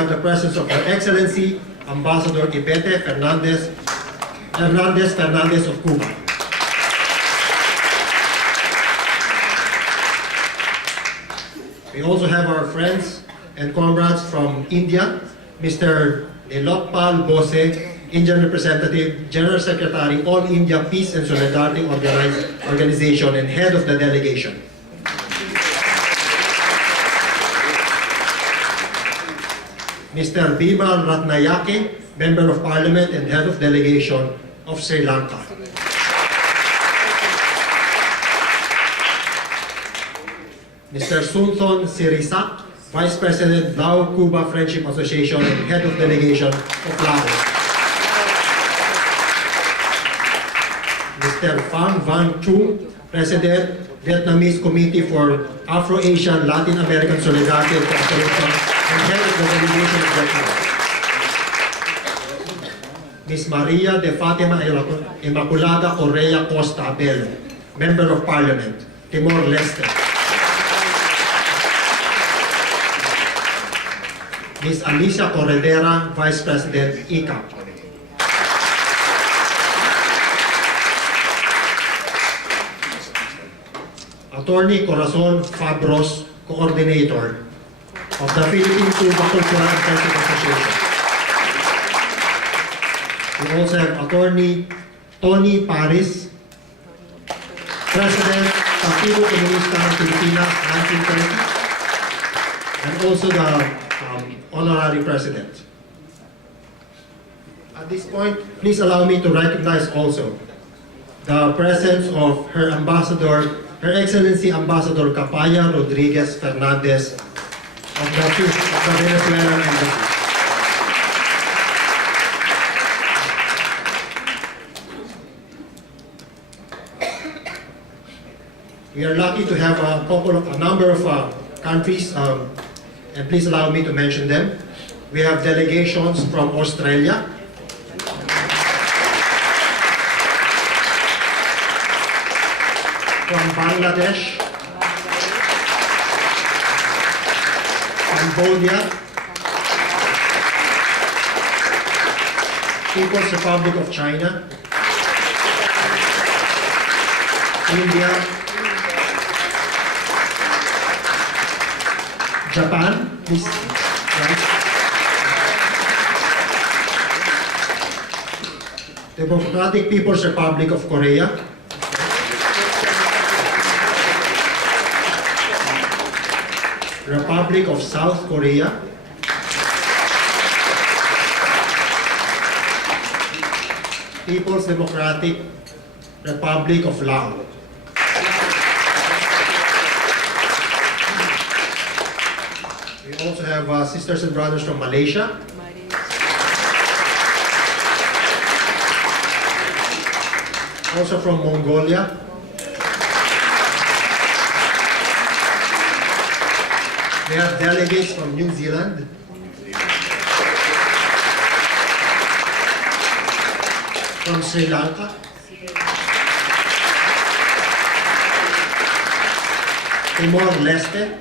have the presence of Her Excellency Ambassador Ibete Fernandez of Cuba. We also have our friends and comrades from India, Mr. Nilotpal Bose, Indian Representative, General Secretary, All India Peace and Solidarity Organization, and Head of the Delegation. Mr. Bimal Ratnayake, Member of Parliament and Head of Delegation of Sri Lanka. Mr. Sunthon Sirisak, Vice President, Lao Cuba Friendship Association and Head of Delegation of Laos. Mr. Pham Van Chung, President, Vietnamese Committee for Afro-Asian Latin American Solidarity and Cooperation and Head of the Delegation of Vietnam. Ms. Maria de Fatima Immaculada Correa Costa Abelo, Member of Parliament, Timor-Leste. Ms. Alicia Corredera, Vice President, ICAP. Attorney Corazon Fabros, Coordinator of the Philippine Cuba Cultural and Friendship Association. We also have Attorney Tony Paris, President, Partido Comunista ng Pilipinas, 1930, and also the Honorary President. At this point, please allow me to recognize also the presence of Her Ambassador, Her Excellency Ambassador Capaya Rodriguez Fernandez of the Venezuelan Embassy. We are lucky to have a number of countries, and please allow me to mention them. We have delegations from Australia, from Bangladesh, Cambodia, People's Republic of China, India, Japan, please, right. Democratic People's Republic of Korea, Republic of South Korea, People's Democratic Republic of Laos. We also have sisters and brothers from Malaysia, also from Mongolia, we have delegates from New Zealand, from Sri Lanka, Timor-Leste,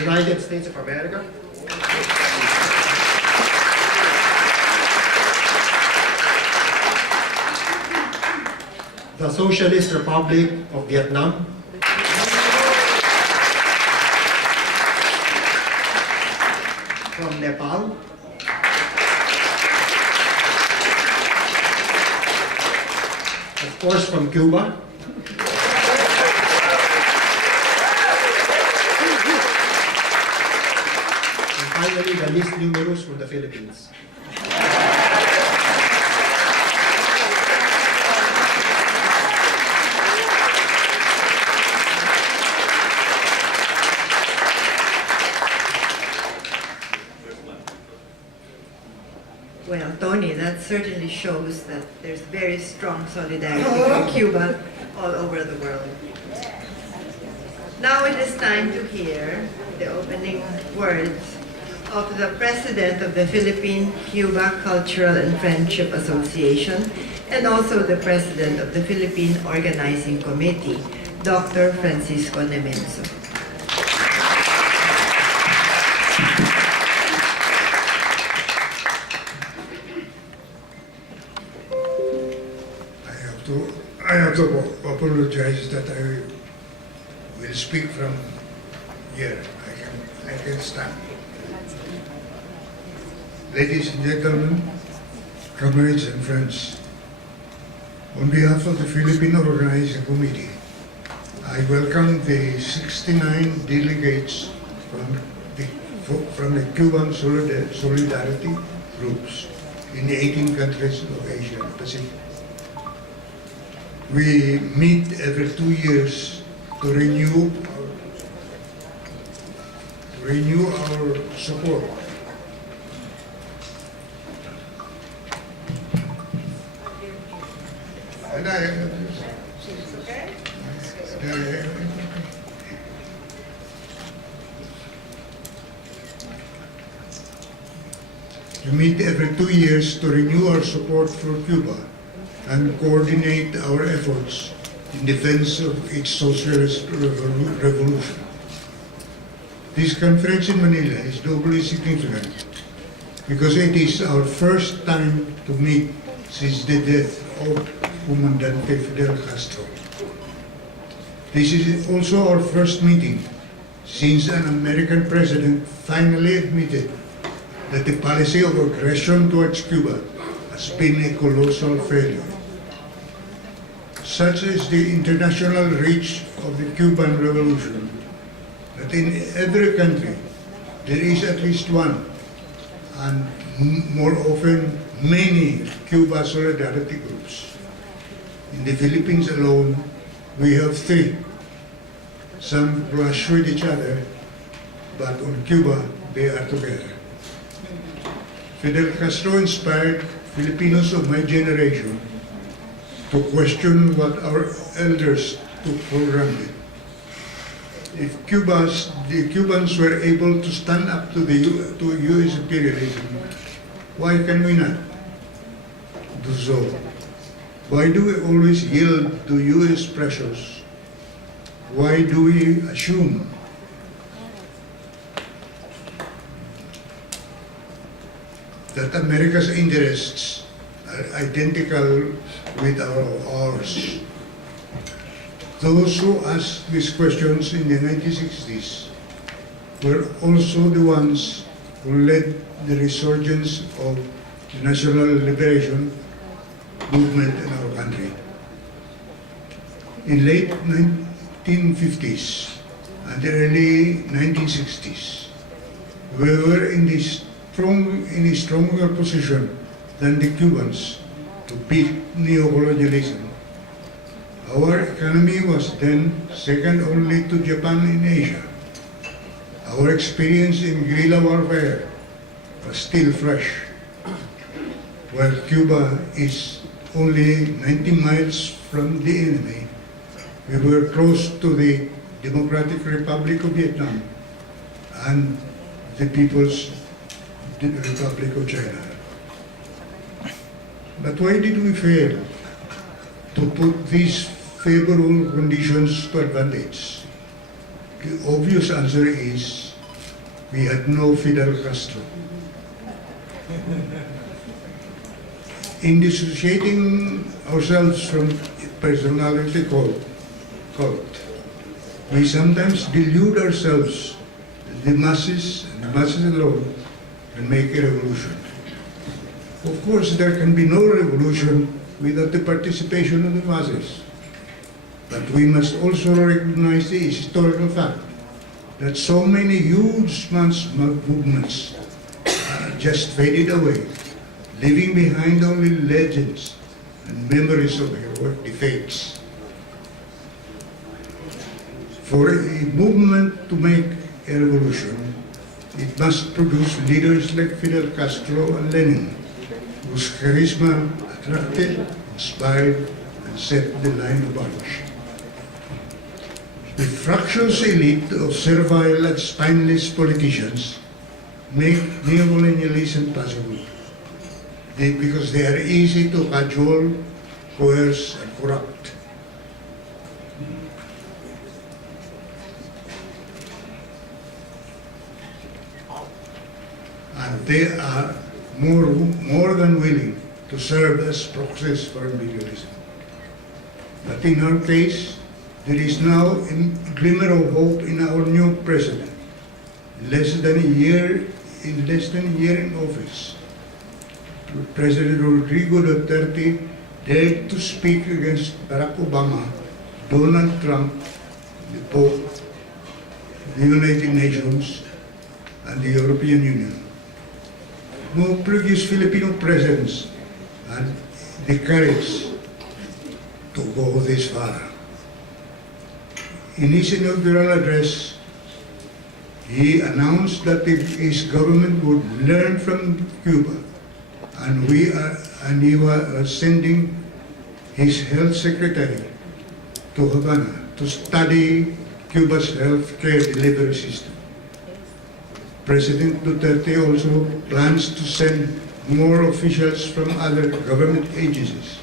United States of America, the Socialist Republic of Vietnam, from Nepal, of course from Cuba, and finally the least numerous from the Philippines. Well, Tony, that certainly shows that there's very strong solidarity for Cuba all over the world. Now it is time to hear the opening words of the President of the Philippine-Cuba Cultural and Friendship Association and also the President of the Philippine Organizing Committee, Dr. Francisco Nemenzo. I have to apologize that I will speak from here. I can stand. Ladies and gentlemen, comrades and friends, on behalf of the Filipino Organizing Committee, I welcome the 69 delegates from the Cuban Solidarity groups in the 18 countries of Asia and Pacific. We meet every 2 years to renew our support. We meet every 2 years to renew our support for Cuba and coordinate our efforts in defense of its socialist revolution. This conference in Manila is doubly significant because it is our first time to meet since the death of Comandante Fidel Castro. This is also our first meeting since an American president finally admitted that the policy of aggression towards Cuba has been a colossal failure. Such is the international reach of the Cuban Revolution that in every country there is at least one, and more often many Cuba solidarity groups. In the Philippines alone, we have 3. Some clash with each other, but on Cuba, they are together. Fidel Castro inspired Filipinos of my generation to question what our elders took for granted. If the Cubans were able to stand up to U.S. imperialism, why can we not do so? Why do we always yield to U.S. pressures? Why do we assume that America's interests are identical with ours? Those who asked these questions in the 1960s were also the ones who led the resurgence of the national liberation movement in our country. In late 1950s and the early 1960s, we were in a stronger position than the Cubans to beat neocolonialism. Our economy was then second only to Japan in Asia. Our experience in guerrilla warfare was still fresh, while Cuba is only 90 miles from the enemy. We were close to the Democratic Republic of Vietnam and the People's Republic of China. But why did we fail to put these favorable conditions to advantage? The obvious answer is we had no Fidel Castro. In dissociating ourselves from personality cult, we sometimes delude ourselves that the masses and the masses alone can make a revolution. Of course, there can be no revolution without the participation of the masses. But we must also recognize the historical fact that so many huge mass movements just faded away, leaving behind only legends and memories of heroic defeats. For a movement to make a revolution, it must produce leaders like Fidel Castro and Lenin, whose charisma attracted, inspired, and set the line of march. The fractious elite of servile and spineless politicians make neocolonialism possible because they are easy to cajole, coerce, and corrupt. and they are more than willing to serve as proxies for imperialism. But in our case, there is now a glimmer of hope in our new president. In less than a year in office, President Rodrigo Duterte dared to speak against Barack Obama, Donald Trump, the Pope, the United Nations, and the European Union. No previous Filipino presidents had the courage to go this far. In his inaugural address, he announced that his government would learn from Cuba, and he was sending his health secretary to Havana to study Cuba's healthcare delivery system. President Duterte also plans to send more officials from other government agencies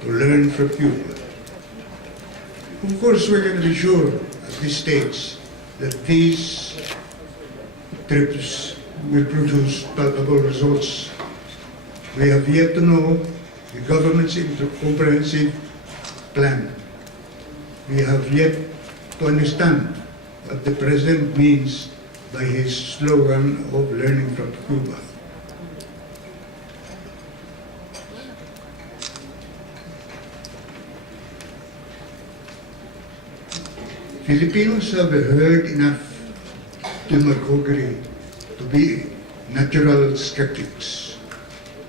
to learn from Cuba. Of course, we can be sure at this stage that these trips will produce palpable results. We have yet to know the government's comprehensive plan. We have yet to understand what the President means by his slogan of learning from Cuba. Filipinos have heard enough demagoguery to be natural skeptics.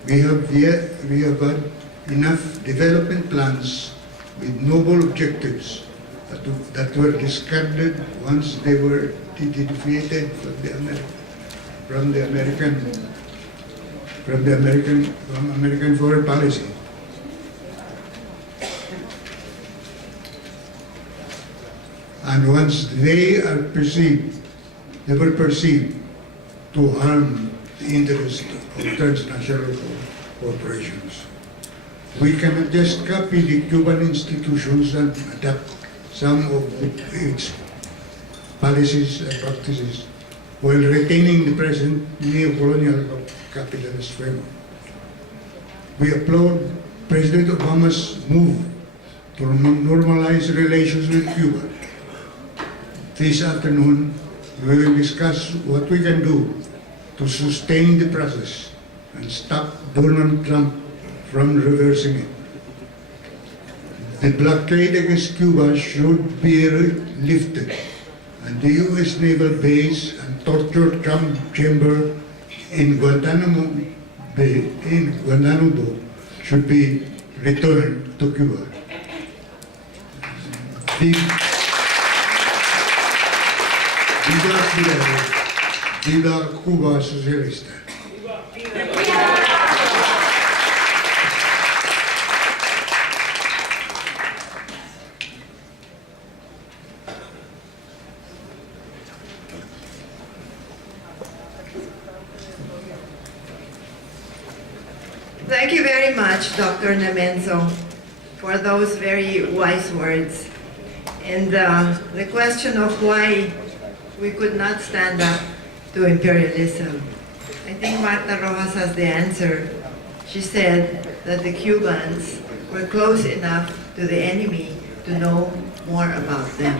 We have had enough development plans with noble objectives that were discarded once they were defeated from American foreign policy. And once they were perceived to harm the interest of transnational corporations. We cannot just copy the Cuban institutions and adapt some of its policies and practices while retaining the present neo-colonial capitalist framework. We applaud President Obama's move to normalize relations with Cuba. This afternoon, we will discuss what we can do to sustain the process and stop Donald Trump from reversing it. The blockade against Cuba should be lifted, and the U.S. naval base and torture chamber in Guantanamo Bay should be returned to Cuba. Viva Cuba Socialista. Thank you very much, Dr. Nemenzo, for those very wise words. And the question of why we could not stand up to imperialism. I think Marta Rojas has the answer. She said that the Cubans were close enough to the enemy to know more about them.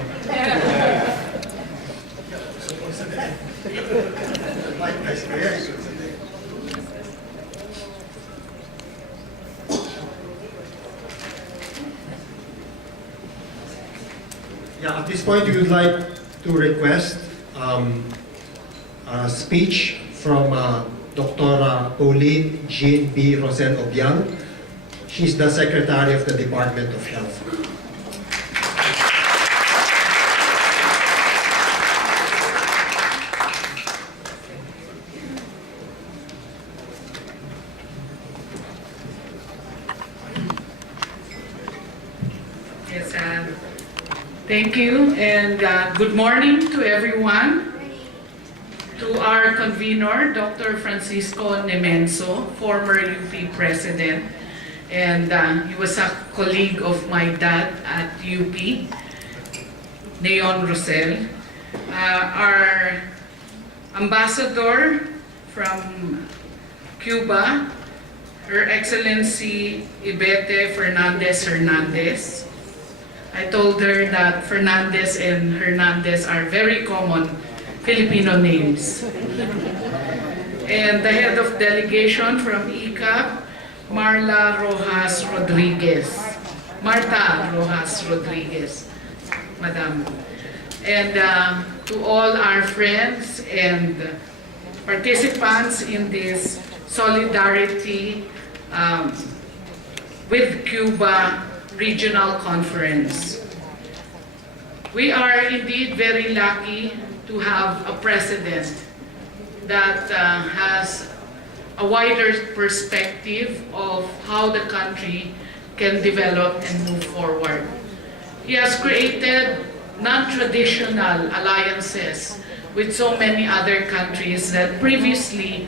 Yeah, at this point, we would like to request a speech from Dr. Paulynn Ubial. She's the Secretary of the Department of Health. Yes, thank you, and good morning to everyone. To our convener, Dr. Francisco Nemenzo, former UP president, and he was a colleague of my dad at UP, Neon Rosel. Our ambassador from Cuba, Her Excellency Ibete Fernandez Hernandez. I told her that Fernandez and Hernandez are very common Filipino names. And the head of delegation from ICAP, Marta Rojas Rodriguez. Marta Rojas Rodriguez, Madam. And to all our friends and participants in this Solidarity with Cuba Regional Conference. We are indeed very lucky to have a president that has a wider perspective of how the country can develop and move forward. He has created non-traditional alliances with so many other countries that previously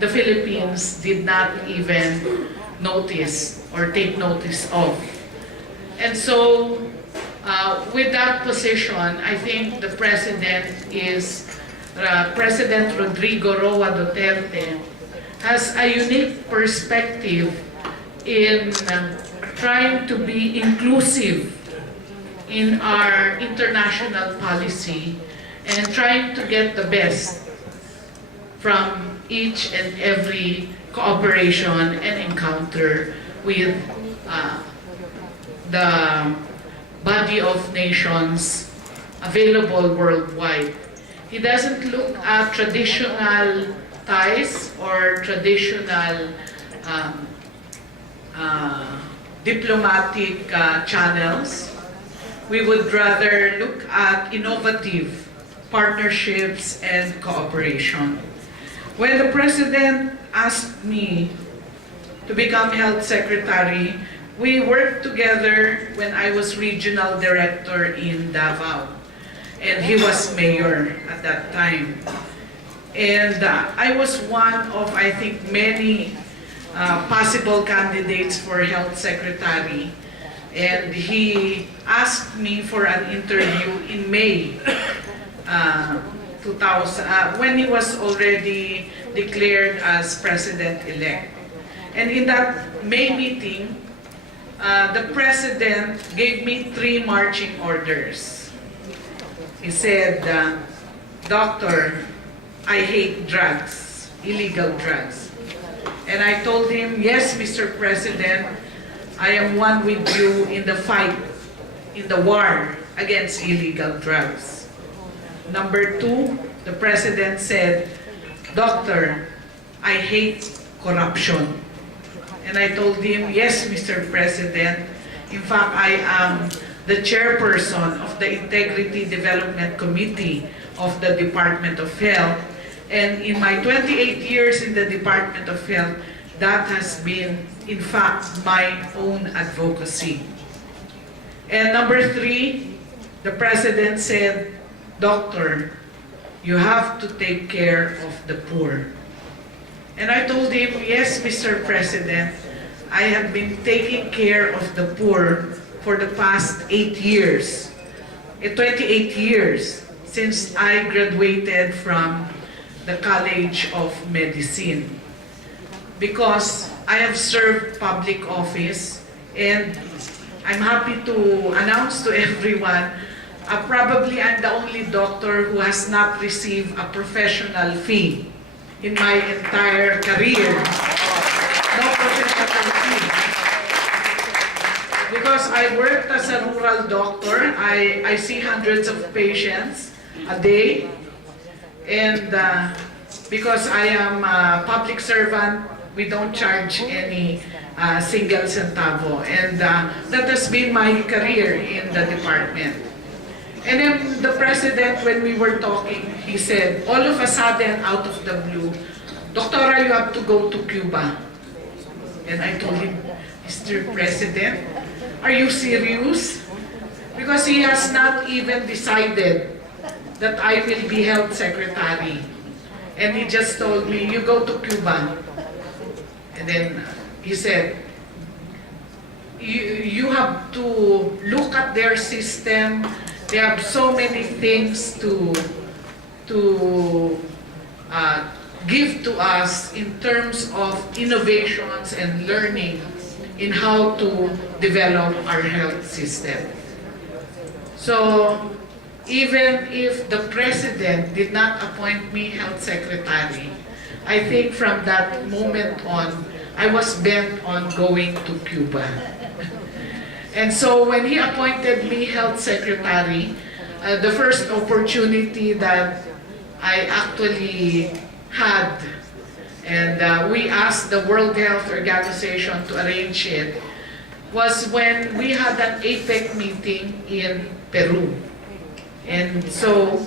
the Philippines did not even notice or take notice of. And so, with that position, I think the president is, President Rodrigo Roa Duterte, has a unique perspective in trying to be inclusive in our international policy and trying to get the best from each and every cooperation and encounter with the body of nations available worldwide. He doesn't look at traditional ties or traditional diplomatic channels. We would rather look at innovative partnerships and cooperation. When the President asked me to become Health Secretary, we worked together when I was Regional Director in Davao, and he was Mayor at that time. And I was one of, I think, many possible candidates for Health Secretary. And he asked me for an interview in May 2000, when he was already declared as President-elect. And in that May meeting, the President gave me 3 marching orders. He said, Doctor, I hate drugs, illegal drugs. And I told him, yes, Mr. President, I am one with you in the fight, in the war against illegal drugs. Number 2, the President said, Doctor, I hate corruption. And I told him, yes, Mr. President, in fact, I am the chairperson of the Integrity Development Committee of the Department of Health. And in my 28 years in the Department of Health, that has been, in fact, my own advocacy. And number 3, the President said, Doctor, you have to take care of the poor. And I told him, yes, Mr. President, I have been taking care of the poor for the past 8 years, 28 years, since I graduated from the College of Medicine. Because I have served public office, and I'm happy to announce to everyone, probably I'm the only doctor who has not received a professional fee in my entire career. No professional fee. Because I worked as a rural doctor, I see hundreds of patients a day, and because I am a public servant, we don't charge any single centavo, and that has been my career in the department. And then the President, when we were talking, he said, all of a sudden, out of the blue, Doctora, you have to go to Cuba. And I told him, Mr. President, are you serious? Because he has not even decided that I will be Health Secretary. And he just told me, you go to Cuba. And then he said, you have to look at their system. They have so many things to give to us in terms of innovations and learning in how to develop our health system. So even if the President did not appoint me health secretary, I think from that moment on, I was bent on going to Cuba. And so when he appointed me health secretary, the first opportunity that I actually had, and we asked the World Health Organization to arrange it, was when we had an APEC meeting in Peru. And so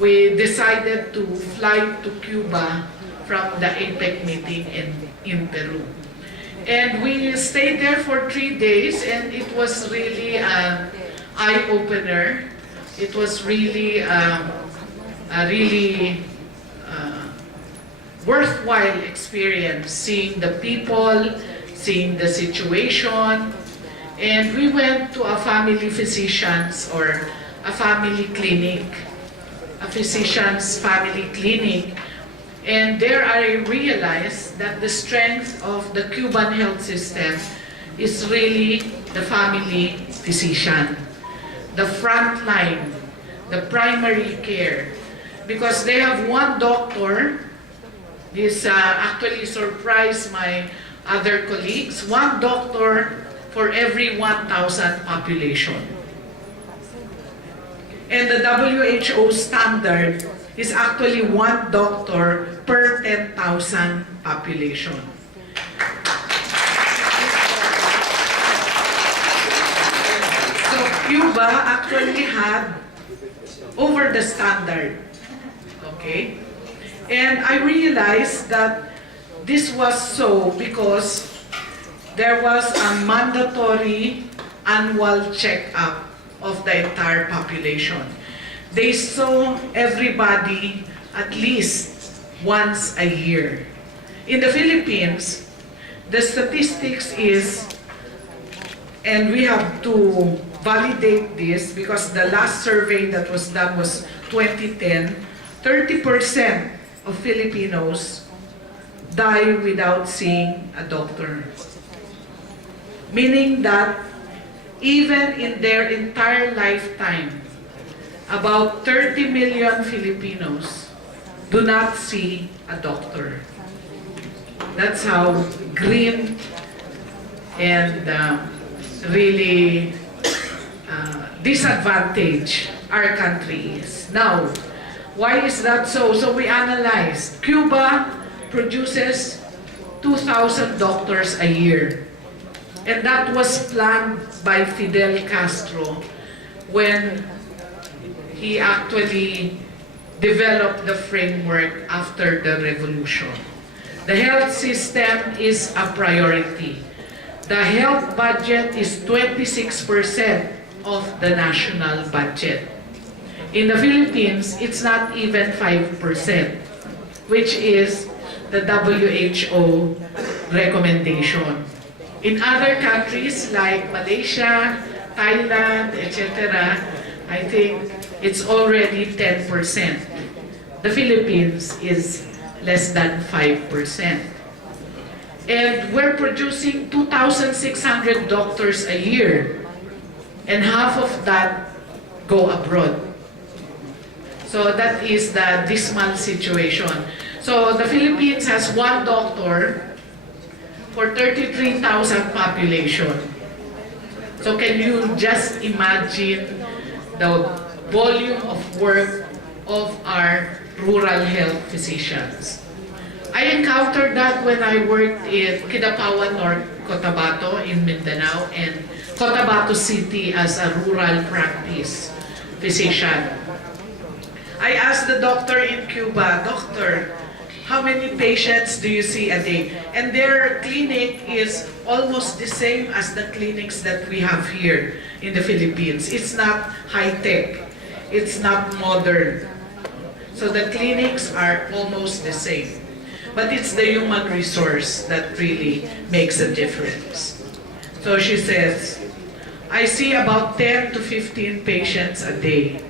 we decided to fly to Cuba from the APEC meeting in Peru. And we stayed there for 3 days, and it was really an eye-opener. It was really a really worthwhile experience, seeing the people, seeing the situation. And we went to a family physician's or a family clinic, a physician's family clinic. And there I realized that the strength of the Cuban health system is really the family physician, the front line, the primary care. Because they have one doctor. This actually surprised my other colleagues, one doctor for every 1,000 population. And the WHO standard is actually one doctor per 10,000 population. So Cuba actually had over the standard, okay? And I realized that this was so because there was a mandatory annual checkup of the entire population. They saw everybody at least once a year. In the Philippines, the statistics is, and we have to validate this because the last survey that was done was 2010, 30% of Filipinos die without seeing a doctor. Meaning that even in their entire lifetime, about 30 million Filipinos do not see a doctor. That's how green and really disadvantaged our country is. Now, why is that so? So we analyzed. Cuba produces 2,000 doctors a year. And that was planned by Fidel Castro when he actually developed the framework after the revolution. The health system is a priority. The health budget is 26% of the national budget. In the Philippines, it's not even 5%, which is the WHO recommendation. In other countries like Malaysia, Thailand, etc., I think it's already 10%. The Philippines is less than 5%. And we're producing 2,600 doctors a year, and half of that go abroad. So that is the dismal situation. So the Philippines has one doctor for 33,000 population. So can you just imagine the volume of work of our rural health physicians? I encountered that when I worked in Kidapawan North, Cotabato in Mindanao, and Cotabato City as a rural practice physician. I asked the doctor in Cuba, "Doctor, how many patients do you see a day?" And their clinic is almost the same as the clinics that we have here in the Philippines. It's not high-tech. It's not modern. So the clinics are almost the same. But it's the human resource that really makes a difference. So she says, "I see about 10 to 15 patients a day."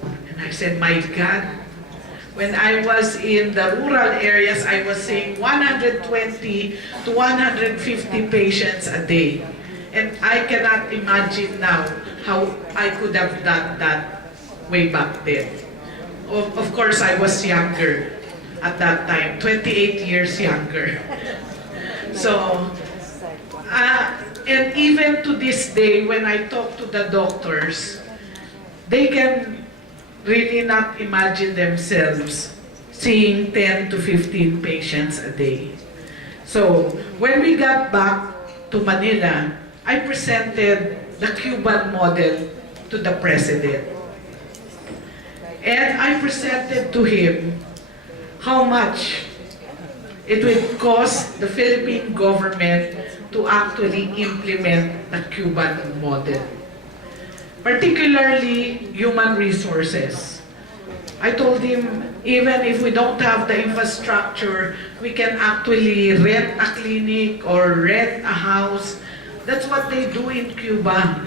And I said, "My God, When I was in the rural areas, I was seeing 120 to 150 patients a day. And I cannot imagine now how I could have done that way back then. Of course, I was younger at that time, 28 years younger. So, and even to this day, when I talk to the doctors, they can really not imagine themselves seeing 10 to 15 patients a day. So, when we got back to Manila, I presented the Cuban model to the President. And I presented to him how much it would cost the Philippine government to actually implement the Cuban model. Particularly human resources. I told him, even if we don't have the infrastructure, we can actually rent a clinic or rent a house. That's what they do in Cuba.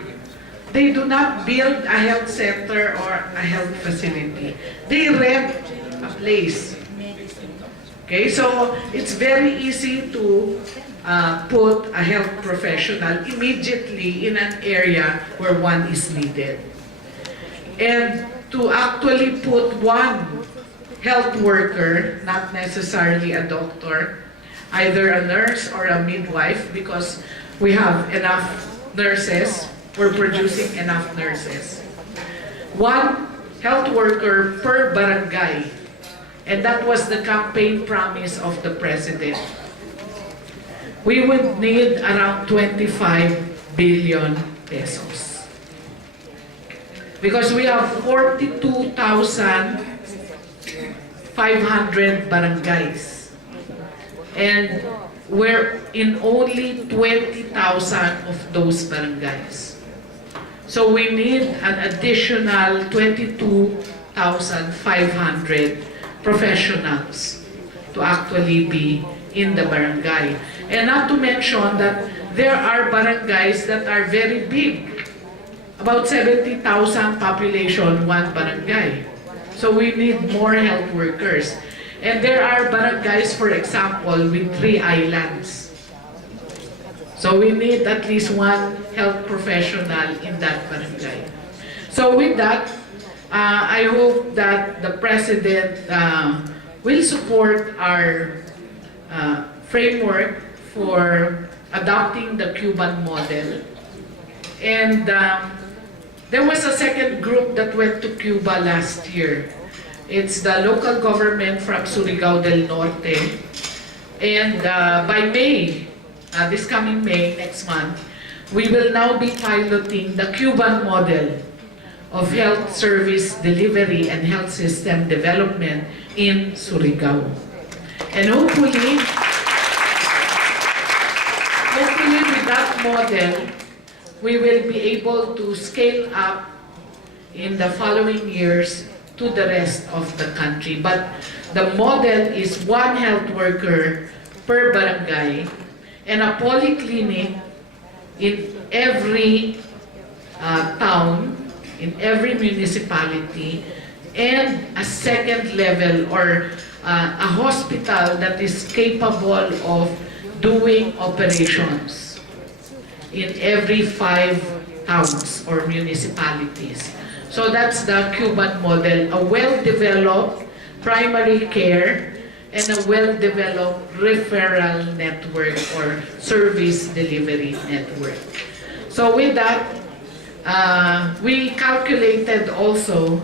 They do not build a health center or a health facility. They rent a place. Okay, so it's very easy to put a health professional immediately in an area where one is needed. And to actually put one health worker, not necessarily a doctor, either a nurse or a midwife, because we have enough nurses, we're producing enough nurses. One health worker per barangay, and that was the campaign promise of the President. We would need around 25 billion pesos. Because we have 42,500 barangays. And we're in only 20,000 of those barangays. So we need an additional 22,500 professionals to actually be in the barangay. And not to mention that there are barangays that are very big. About 70,000 population, one barangay. So we need more health workers. And there are barangays, for example, with 3 islands. So we need at least one health professional in that barangay. So with that, I hope that the President will support our framework for adopting the Cuban model. And there was a second group that went to Cuba last year. It's the local government from Surigao del Norte. And by May, this coming May, next month, we will now be piloting the Cuban model of health service delivery and health system development in Surigao. And hopefully with that model, we will be able to scale up in the following years to the rest of the country. But the model is one health worker per barangay and a polyclinic in every town, in every municipality, and a second level or a hospital that is capable of doing operations in every 5 towns or municipalities. So that's the Cuban model, a well-developed primary care and a well-developed referral network or service delivery network. So with that, we calculated also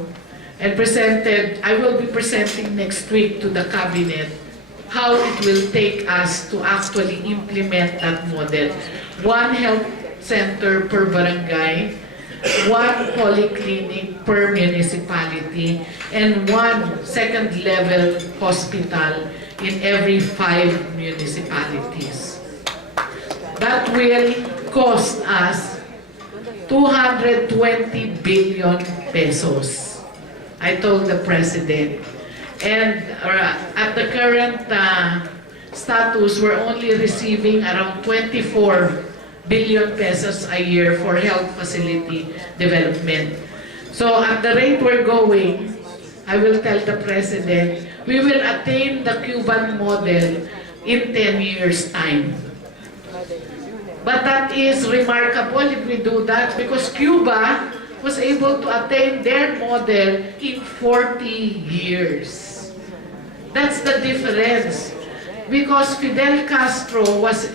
and presented, I will be presenting next week to the Cabinet how it will take us to actually implement that model. One health center per barangay, one polyclinic per municipality, and one second-level hospital in every 5 municipalities. That will cost us 220 billion pesos, I told the President. And at the current status, we're only receiving around 24 billion pesos a year for health facility development. So at the rate we're going, I will tell the President, we will attain the Cuban model in 10 years' time. But that is remarkable if we do that because Cuba was able to attain their model in 40 years. That's the difference. Because Fidel Castro was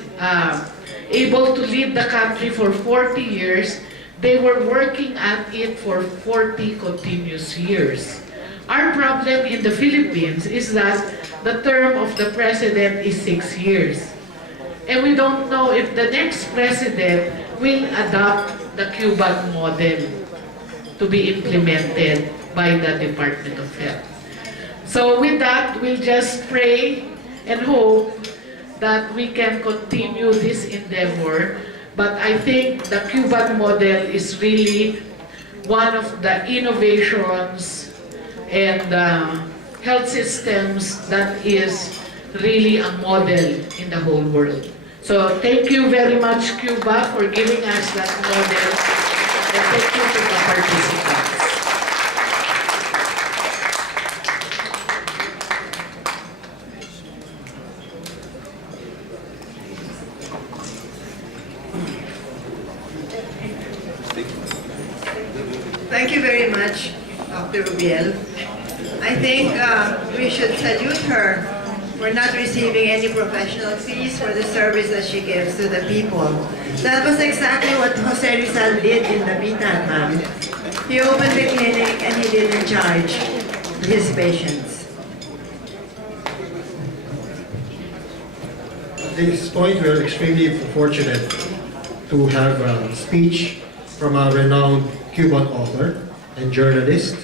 able to lead the country for 40 years, they were working at it for 40 continuous years. Our problem in the Philippines is that the term of the president is 6 years. And we don't know if the next president will adopt the Cuban model to be implemented by the Department of Health. So with that, we'll just pray and hope that we can continue this endeavor. But I think the Cuban model is really one of the innovations and health systems that is really a model in the whole world. So thank you very much, Cuba, for giving us that model. And thank you to the participants. Thank you very much, Dr. Ubial. I think we should salute her for not receiving any professional fees for the service that she gives to the people. That was exactly what Jose Rizal did in the Bintan. He opened the clinic and he didn't charge his patients. At this point, we are extremely fortunate to have a speech from a renowned Cuban author and journalist,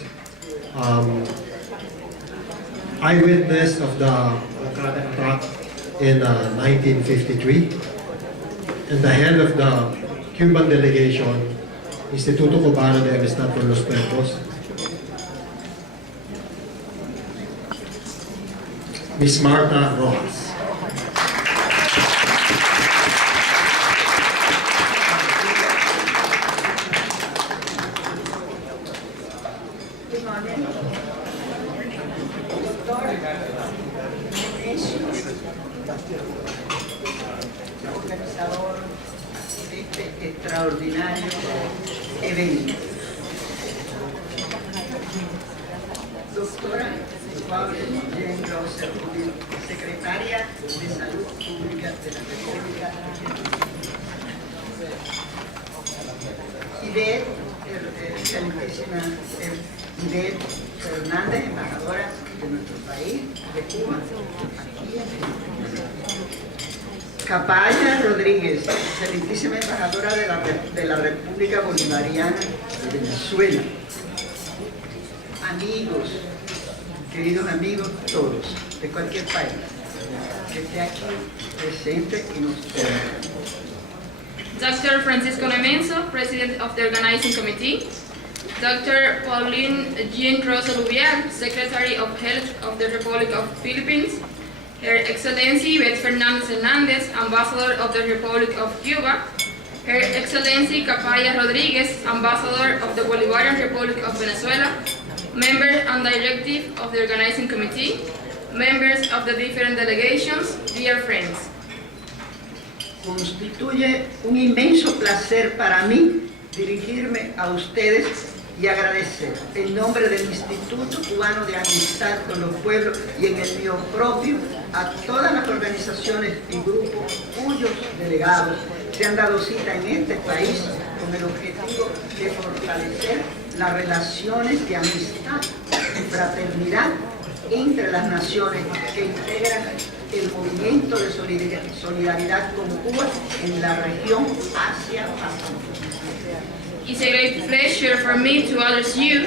eyewitness of the Alcada attack in 1953, and the head of the Cuban delegation, Instituto Cubano de Amistad por los Pueblos, Miss Marta Rojas. Organizador de este extraordinario evento. Doctora Paulynn Ubial, secretaria de Salud Pública de la República Argentina. Excelentísima Ivette Fernández, embajadora de nuestro país, de Cuba, aquí en Capaya Rodríguez, excelentísima embajadora de la República Bolivariana de Venezuela. Amigos, queridos amigos todos, de cualquier país, que esté aquí presente y nos oiga. Dr. Francisco Nemenzo, President of the Organizing Committee. Dr. Paulynn Ubial, Secretary of Health of the Republic of Philippines. Her Excellency Yvette Fernandez, Ambassador of the Republic of Cuba. Her Excellency Capaya Rodriguez, Ambassador of the Bolivarian Republic of Venezuela. Members and Directive of the Organizing Committee. Members of the different delegations, dear friends. Constituye un inmenso placer para mí dirigirme a ustedes y agradecer en nombre del Instituto Cubano de Amistad con los Pueblos y en el mío propio a todas las organizaciones y grupos cuyos delegados se han dado cita en este país con el objetivo de fortalecer las relaciones de amistad y fraternidad entre las naciones que integran el movimiento de solidaridad con Cuba en la región Asia-Pacífico. It's a great pleasure for me to address you,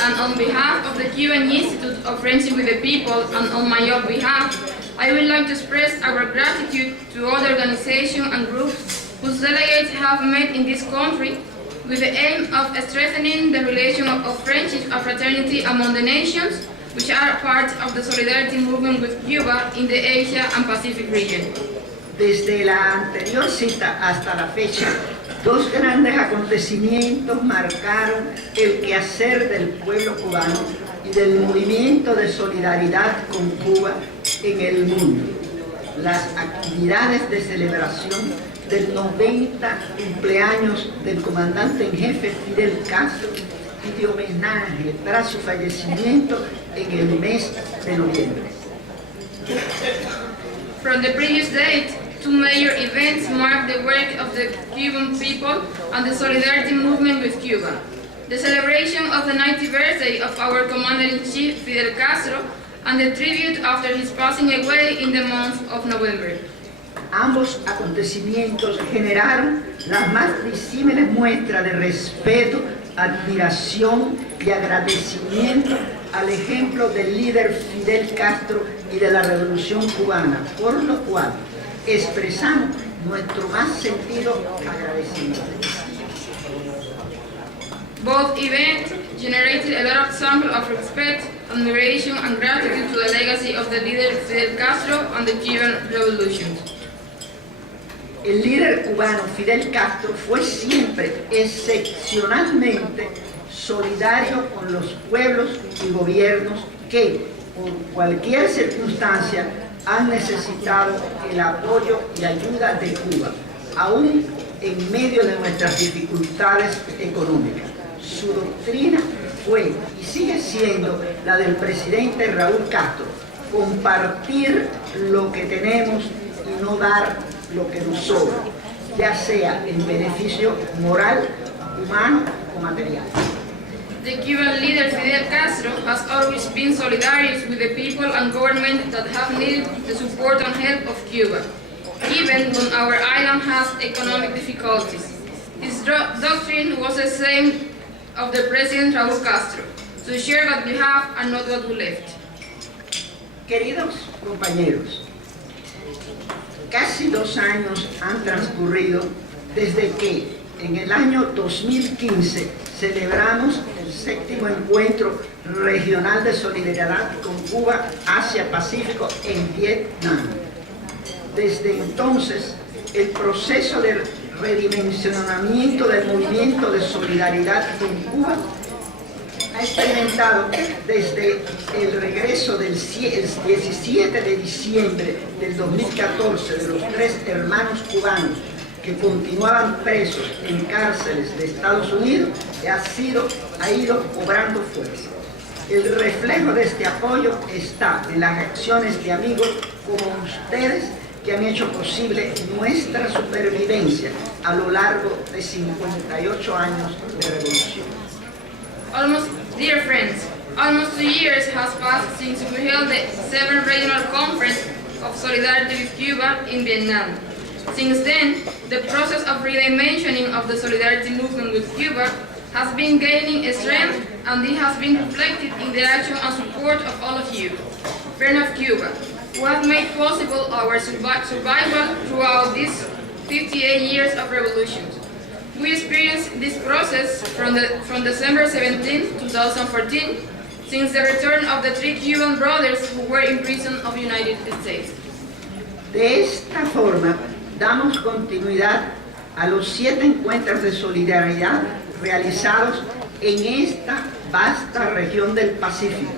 and on behalf of the Cuban Institute of Friendship with the People and on my own behalf, I would like to express our gratitude to all the organizations and groups whose delegates have met in this country with the aim of strengthening the relation of friendship and fraternity among the nations which are part of the solidarity movement with Cuba in the Asia and Pacific region. Desde la anterior cita hasta la fecha, dos grandes acontecimientos marcaron el quehacer del pueblo cubano y del movimiento de solidaridad con Cuba en el mundo. Las actividades de celebración del 90 cumpleaños del comandante en jefe Fidel Castro y de homenaje tras su fallecimiento en el mes de noviembre. From the previous date, two major events mark the work of the Cuban people and the solidarity movement with Cuba. The celebration of the 90th birthday of our Commander-in-Chief Fidel Castro and the tribute after his passing away in the month of November. Ambos acontecimientos generaron las más disímiles muestras de respeto, admiración y agradecimiento al ejemplo del líder Fidel Castro y de la Revolución Cubana, por lo cual expresamos nuestro más sentido agradecimiento. Both events generated a lot of sample of respect, admiration and gratitude to the legacy of the leader Fidel Castro and the Cuban Revolution. El líder cubano Fidel Castro fue siempre excepcionalmente solidario con los pueblos y gobiernos que, por cualquier circunstancia, han necesitado el apoyo y ayuda de Cuba, aún en medio de nuestras dificultades económicas. Su doctrina fue y sigue siendo la del presidente Raúl Castro: compartir lo que tenemos y no dar lo que nos sobra, ya sea en beneficio moral, humano o material. The Cuban leader Fidel Castro has always been solidarious with the people and government that have needed the support and help of Cuba, even when our island has economic difficulties. His doctrine was the same of the President Raúl Castro: to share what we have and not what we left. Queridos compañeros, casi 2 años han transcurrido desde que en el año 2015 celebramos el 7º encuentro regional de solidaridad con Cuba, Asia, Pacífico en Vietnam. Desde entonces, el proceso de redimensionamiento del movimiento de solidaridad con Cuba ha experimentado desde el regreso del 17 de diciembre del 2014 de los 3 hermanos cubanos que continuaban presos en cárceles de Estados Unidos, ha ido cobrando fuerza. El reflejo de este apoyo está en las acciones de amigos como ustedes, que han hecho posible nuestra supervivencia a lo largo de 58 años de revolución. Dear friends, almost 2 years has passed since we held the 7th Regional Conference of Solidarity with Cuba in Vietnam. Since then, the process of redimensioning of the solidarity movement with Cuba has been gaining strength, and it has been reflected in the action and support of all of you, friends of Cuba, who have made possible our survival throughout these 58 years of revolution. We experienced this process from December 17, 2014, since the return of the 3 Cuban brothers who were in prison of the United States. De esta forma, damos continuidad a los 7 encuentros de solidaridad realizados en esta vasta región del Pacífico,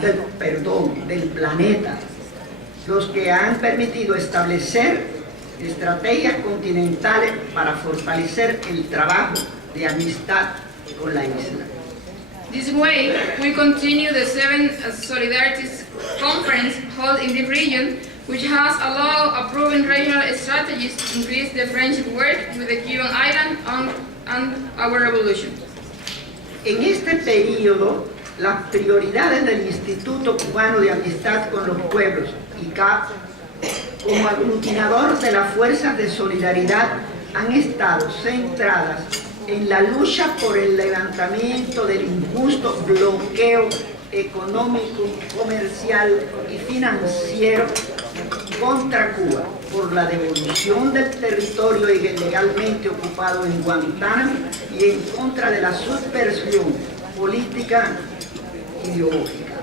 del planeta, los que han permitido establecer estrategias continentales para fortalecer el trabajo de amistad con la isla. This way, we continue the 7th Solidarity Conference held in the region, which has allowed a proven regional strategies to increase the friendship work with the Cuban island and our revolution. En este periodo, las prioridades del Instituto Cubano de Amistad con los Pueblos, ICAP, como aglutinador de las fuerzas de solidaridad, han estado centradas en la lucha por el levantamiento del injusto bloqueo económico, comercial y financiero contra Cuba, por la devolución del territorio ilegalmente ocupado en Guantánamo y en contra de la subversión política ideológica.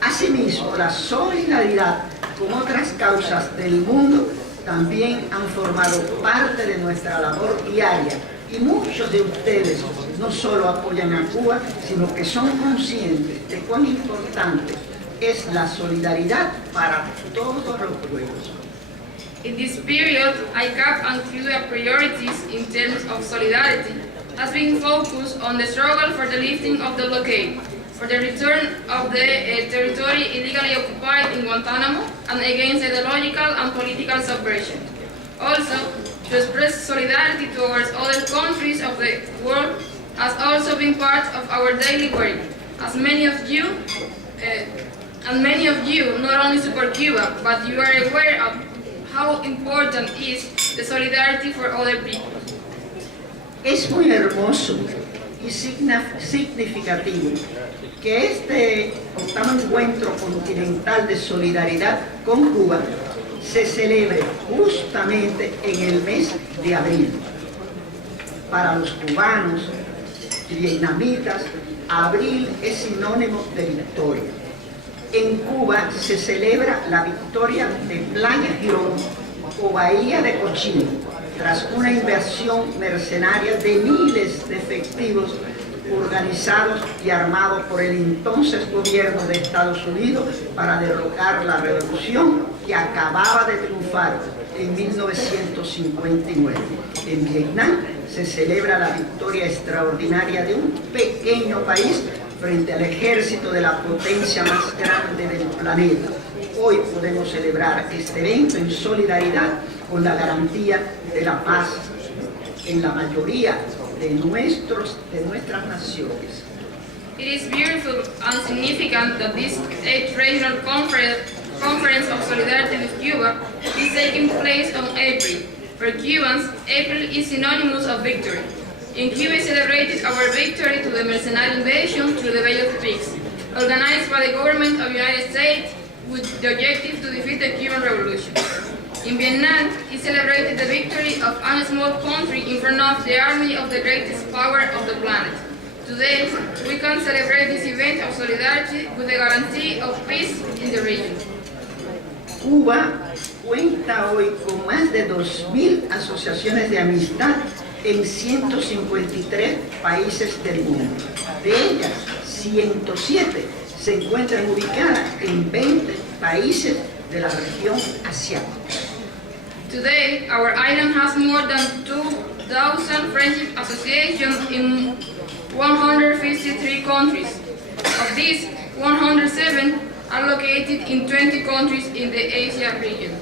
Asimismo, la solidaridad con otras causas del mundo también han formado parte de nuestra labor diaria, y muchos de ustedes no solo apoyan a Cuba, sino que son conscientes de cuán importante es la solidaridad para todos los pueblos. In this period, ICAP and Cuba priorities in terms of solidarity has been focused on the struggle for the lifting of the blockade, for the return of the territory illegally occupied in Guantanamo, and against ideological and political subversion. Also, to express solidarity towards other countries of the world has also been part of our daily work, as many of you, not only support Cuba, but you are aware of how important is the solidarity for other people. Es muy hermoso y significativo que este octavo encuentro continental de solidaridad con Cuba se celebre justamente en el mes de abril. Para los cubanos y vietnamitas, abril es sinónimo de victoria. En Cuba se celebra la victoria de Playa Girón o Bahía de Cochino, tras una inversión mercenaria de miles de efectivos organizados y armados por el entonces gobierno de Estados Unidos para derrocar la revolución que acababa de triunfar en 1959. En Vietnam se celebra la victoria extraordinaria de un pequeño país frente al ejército de la potencia más grande del planeta. Hoy podemos celebrar este evento en solidaridad con la garantía de la paz en la mayoría de nuestras naciones. It is beautiful and significant that this 8th Regional Conference of Solidarity with Cuba is taking place on April. For Cubans, April is synonymous of victory. In Cuba, we celebrated our victory to the mercenary invasion through the Bay of Pigs, organized by the government of the United States with the objective to defeat the Cuban Revolution. In Vietnam, he celebrated the victory of a small country in front of the army of the greatest power of the planet. Today, we can celebrate this event of solidarity with the guarantee of peace in the region. Cuba cuenta hoy con más de 2.000 asociaciones de amistad en 153 países del mundo. De ellas, 107 se encuentran ubicadas en 20 países de la región asiática. Today, our island has more than 2,000 friendship associations in 153 countries. Of these, 107 are located in 20 countries in the Asia region.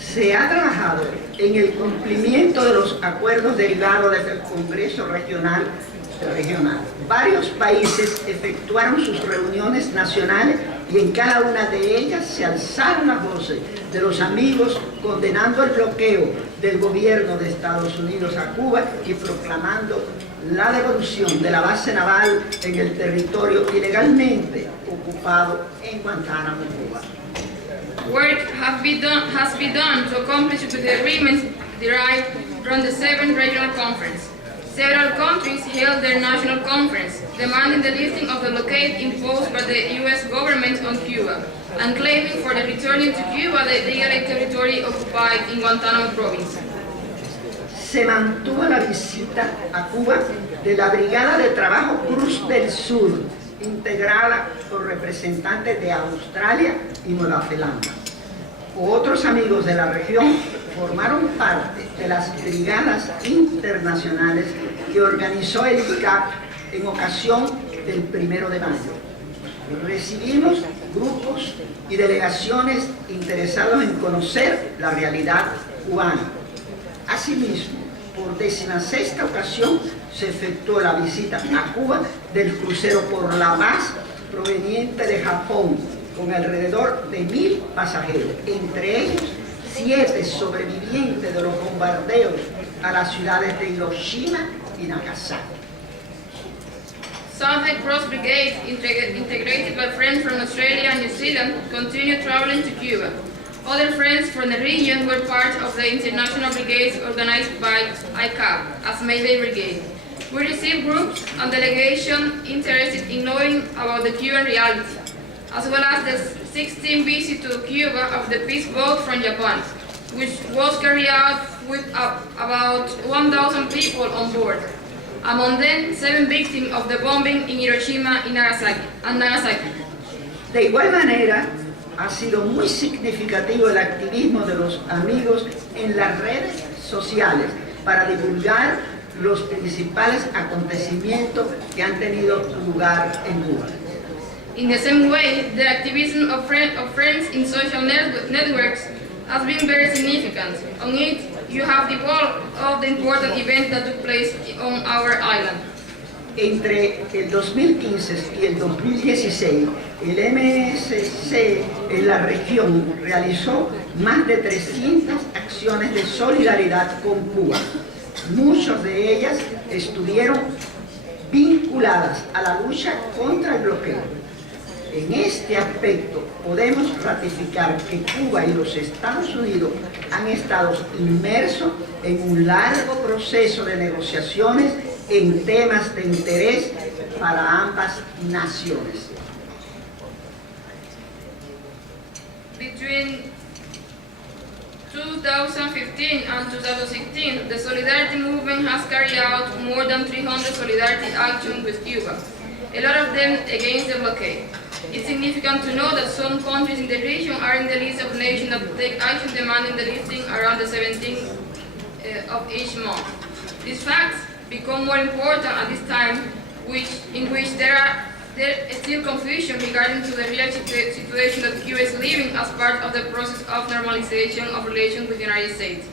Se ha trabajado en el cumplimiento de los acuerdos derivados del Congreso Regional. Varios países efectuaron sus reuniones nacionales y en cada una de ellas se alzaron las voces de los amigos condenando el bloqueo del gobierno de Estados Unidos a Cuba y proclamando la devolución de la base naval en el territorio ilegalmente ocupado en Guantánamo, Cuba. Work has been done to accomplish with the agreements derived from the 7th Regional Conference. Several countries held their national conference, demanding the lifting of the blockade imposed by the U.S. government on Cuba, and claiming for the returning to Cuba the legal territory occupied in Guantánamo province. Se mantuvo la visita a Cuba de la Brigada de Trabajo Cruz del Sur, integrada por representantes de Australia y Nueva Zelanda. Otros amigos de la región formaron parte de las brigadas internacionales que organizó el ICAP en ocasión del 1 de mayo. Recibimos grupos y delegaciones interesados en conocer la realidad cubana. Asimismo, por 16ª ocasión se efectuó la visita a Cuba del crucero Por la Paz proveniente de Japón, con alrededor de 1.000 pasajeros, entre ellos 7 sobrevivientes de los bombardeos a las ciudades de Hiroshima y Nagasaki. Southern Cross Brigade, integrated by friends from Australia and New Zealand, continued traveling to Cuba. Other friends from the region were part of the international brigades organized by ICAP, as Mayday Brigade. We received groups and delegations interested in knowing about the Cuban reality, as well as the 16th visit to Cuba of the peace boat from Japan, which was carried out with about 1,000 people on board. Among them, 7 victims of the bombing in Hiroshima and Nagasaki. De igual manera, ha sido muy significativo el activismo de los amigos en las redes sociales para divulgar los principales acontecimientos que han tenido lugar en Cuba. In the same way, the activism of friends in social networks has been very significant. On it, you have the bulk of the important events that took place on our island. Entre el 2015 y el 2016, el MSC en la región realizó más de 300 acciones de solidaridad con Cuba. Muchas de ellas estuvieron vinculadas a la lucha contra el bloqueo. En este aspecto podemos ratificar que Cuba y los Estados Unidos han estado inmersos en un largo proceso de negociaciones en temas de interés para ambas naciones. Between 2015 and 2016, the Solidarity Movement has carried out more than 300 solidarity actions with Cuba, a lot of them against the blockade. It's significant to know that some countries in the region are in the list of nations that take action demanding the lifting around the 17th of each month. These facts become more important at this time in which there is still confusion regarding to the real situation that Cuba is living as part of the process of normalization of relations with the United States.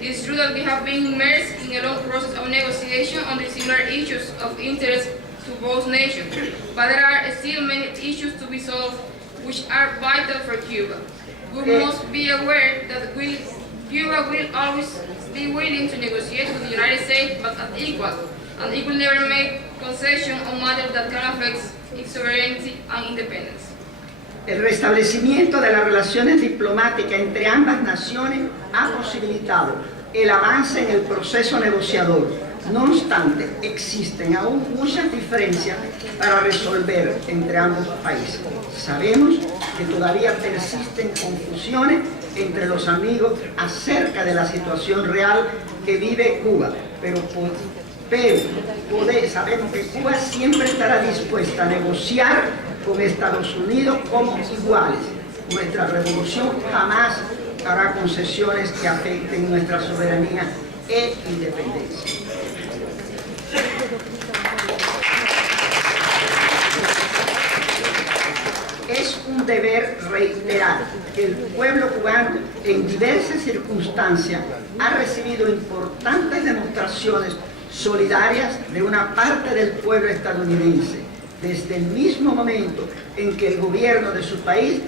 It is true that we have been immersed in a long process of negotiation on the similar issues of interest to both nations, but there are still many issues to be solved which are vital for Cuba. We must be aware that Cuba will always be willing to negotiate with the United States, but at equal, and it will never make concessions on matters that can affect its sovereignty and independence. El restablecimiento de las relaciones diplomáticas entre ambas naciones ha posibilitado el avance en el proceso negociador. No obstante, existen aún muchas diferencias para resolver entre ambos países. Sabemos que todavía persisten confusiones entre los amigos acerca de la situación real que vive Cuba, pero sabemos que Cuba siempre estará dispuesta a negociar con Estados Unidos como iguales. Nuestra revolución jamás hará concesiones que afecten nuestra soberanía e independencia. Es un deber reiterar que el pueblo cubano en diversas circunstancias ha recibido importantes demostraciones solidarias de una parte del pueblo estadounidense, desde el mismo momento en que el gobierno de su país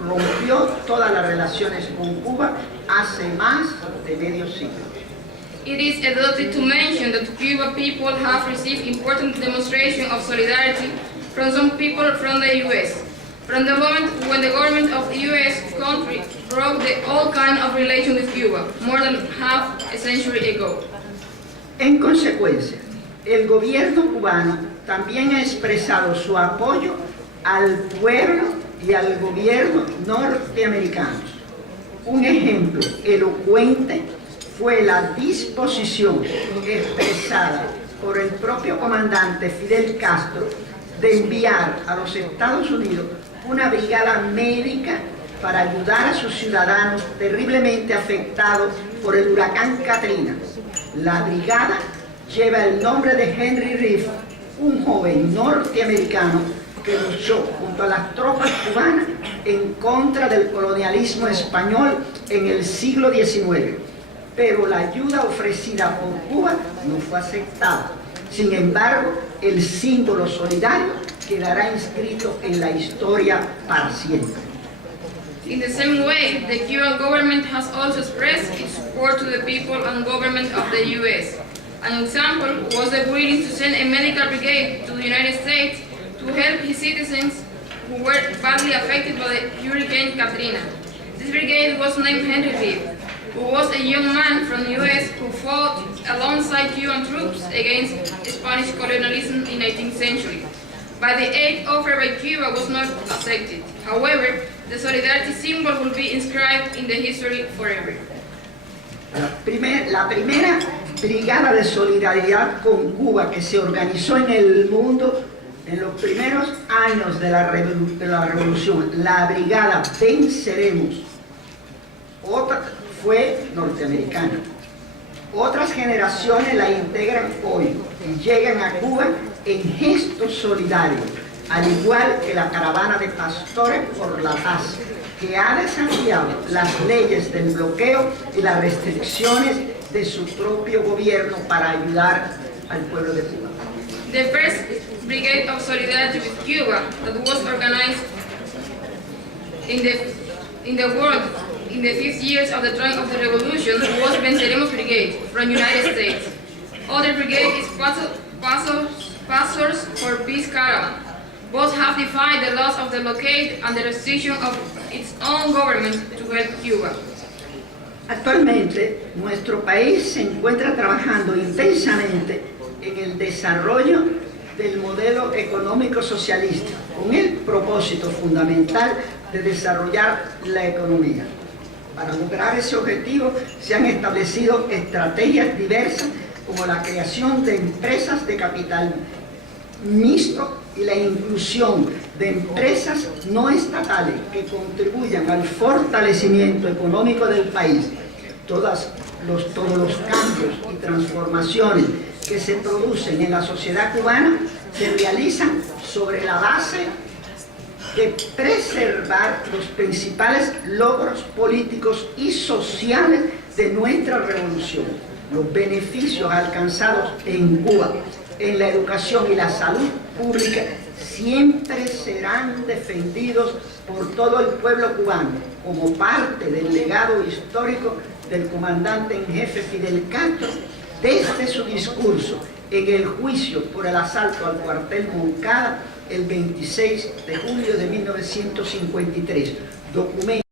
rompió todas las relaciones con Cuba hace más de medio siglo. It is adopted to mention that Cuban people have received important demonstration of solidarity from some people from the U.S. From the moment when the government of the U.S. country broke all kind of relation with Cuba, more than half a century ago. En consecuencia, el gobierno cubano también ha expresado su apoyo al pueblo y al gobierno norteamericanos. Un ejemplo elocuente fue la disposición expresada por el propio comandante Fidel Castro de enviar a los Estados Unidos una brigada médica para ayudar a sus ciudadanos terriblemente afectados por el huracán Katrina. La brigada lleva el nombre de Henry Reef, un joven norteamericano que luchó junto a las tropas cubanas en contra del colonialismo español en el siglo XIX. Pero la ayuda ofrecida por Cuba no fue aceptada. Sin embargo, el símbolo solidario quedará inscrito en la historia para siempre. In the same way, the Cuban government has also expressed its support to the people and government of the U.S. An example was the willing to send a medical brigade to the United States to help his citizens who were badly affected by the Hurricane Katrina. This brigade was named Henry Reef, who was a young man from the U.S. who fought alongside Cuban troops against Spanish colonialism in the 19th century. But the aid offered by Cuba was not accepted. However, the solidarity symbol will be inscribed in the history forever. La primera brigada de solidaridad con Cuba que se organizó en el mundo en los primeros años de la revolución, la brigada Venceremos, otra fue norteamericana. Otras generaciones la integran hoy y llegan a Cuba en gestos solidarios, al igual que la caravana de pastores por la paz, que ha desafiado las leyes del bloqueo y las restricciones de su propio gobierno para ayudar al pueblo de Cuba. The first Brigade of Solidarity with Cuba that was organized in the world in the 5th years of the triumph of the revolution was Venceremos Brigade from United States. Other brigade is Pastors for Peace Caravan. Both have defied the laws of the blockade and the restriction of its own government to help Cuba. Actualmente, nuestro país se encuentra trabajando intensamente en el desarrollo del modelo económico socialista, con el propósito fundamental de desarrollar la economía. Para lograr ese objetivo se han establecido estrategias diversas como la creación de empresas de capital mixto y la inclusión de empresas no estatales que contribuyan al fortalecimiento económico del país. Todos los cambios y transformaciones que se producen en la sociedad cubana se realizan sobre la base de preservar los principales logros políticos y sociales de nuestra revolución. Los beneficios alcanzados en Cuba en la educación y la salud pública siempre serán defendidos por todo el pueblo cubano como parte del legado histórico del comandante en jefe Fidel Castro desde su discurso en el juicio por el asalto al cuartel Moncada el 26 de julio de 1953, documento